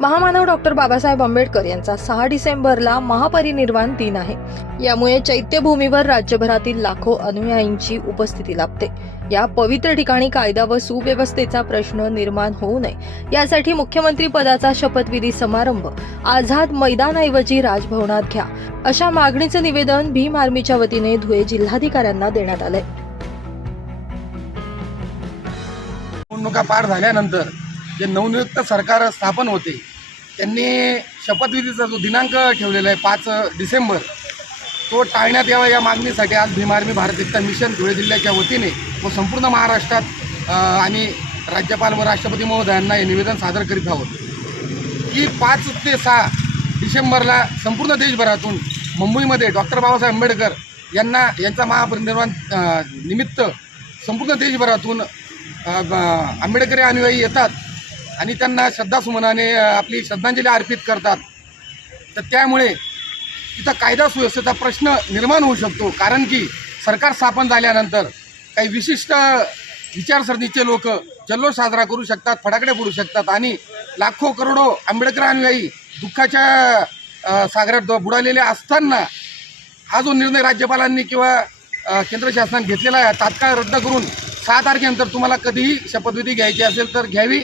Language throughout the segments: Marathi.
महामानव डॉक्टर बाबासाहेब आंबेडकर यांचा सहा डिसेंबरला महापरिनिर्वाण दिन आहे. यामुळे चैत्यभूमीवर राज्यभरातील लाखो अनुयायींची उपस्थिती लाभते. या पवित्र ठिकाणी कायदा व सुव्यवस्थेचा प्रश्न निर्माण होऊ नये. यासाठी मुख्यमंत्री पदाचा शपथविधी समारंभ आझाद मैदानाऐवजी राजभवनात घ्या अशा मागणीचं निवेदन भीम आर्मीच्या वतीने धुळे जिल्हाधिकाऱ्यांना देण्यात आलंय. निवडणुका पार झाल्यानंतर जे नवनियुक्त सरकार स्थापन होते त्यांनी शपथविधीचा जो दिनांक ठेवलेला आहे पाच डिसेंबर तो टाळण्यात यावा या मागणीसाठी आज भीम आर्मी भारत एकता मिशन धुळे जिल्ह्याच्या वतीने व संपूर्ण महाराष्ट्रात आम्ही राज्यपाल व राष्ट्रपती महोदयांना हे निवेदन सादर करीत आहोत की पाच ते सहा डिसेंबरला संपूर्ण देशभरातून मुंबईमध्ये डॉक्टर बाबासाहेब आंबेडकर यांना यांचा महापरिनिर्वाण निमित्त संपूर्ण देशभरातून आंबेडकरी अनुयायी येतात. आणि त्यांना श्रद्धासुमनाने आपली श्रद्धांजली अर्पित करतात. तर त्यामुळे तिथं कायदा सुव्यवस्थेचा प्रश्न निर्माण होऊ शकतो. कारण की सरकार स्थापन झाल्यानंतर काही विशिष्ट विचारसरणीचे लोक जल्लोष साजरा करू शकतात फटाकडे फोडू शकतात आणि लाखो करोडो आंबेडकर अनुयायी दुःखाच्या सागरात बुडालेले असताना हा जो निर्णय राज्यपालांनी किंवा केंद्र शासनाने घेतलेला आहे तात्काळ रद्द करून सहा तारखेनंतर तुम्हाला कधीही शपथविधी घ्यायची असेल तर घ्यावी.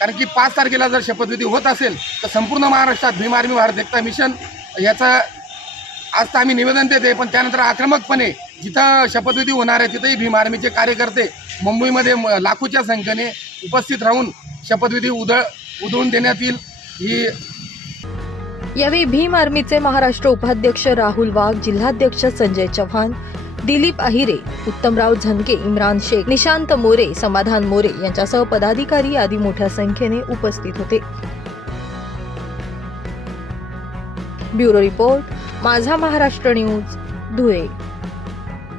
कारण की पाच तारखेला जर शपथविधी होत असेल तर संपूर्ण महाराष्ट्रात भीम आर्मी भारत एकता मिशन याचा आज तर आम्ही निवेदन देते पण त्यानंतर आक्रमकपणे जिथं शपथविधी होणार आहे तिथंही भीम आर्मीचे कार्यकर्ते मुंबईमध्ये म- लाखोच्या संख्येने उपस्थित राहून शपथविधी उधळ उधळून देण्यात येईल. ही यावेळी भीम आर्मीचे महाराष्ट्र उपाध्यक्ष राहुल वाघ जिल्हाध्यक्ष संजय चव्हाण दिलीप अहिरे उत्तमराव झनके इम्रान शेख निशांत मोरे समाधान मोरे यांच्यासह पदाधिकारी आदी मोठ्या संख्येने उपस्थित होते. ब्युरो रिपोर्ट माझा महाराष्ट्र न्यूज धुळे.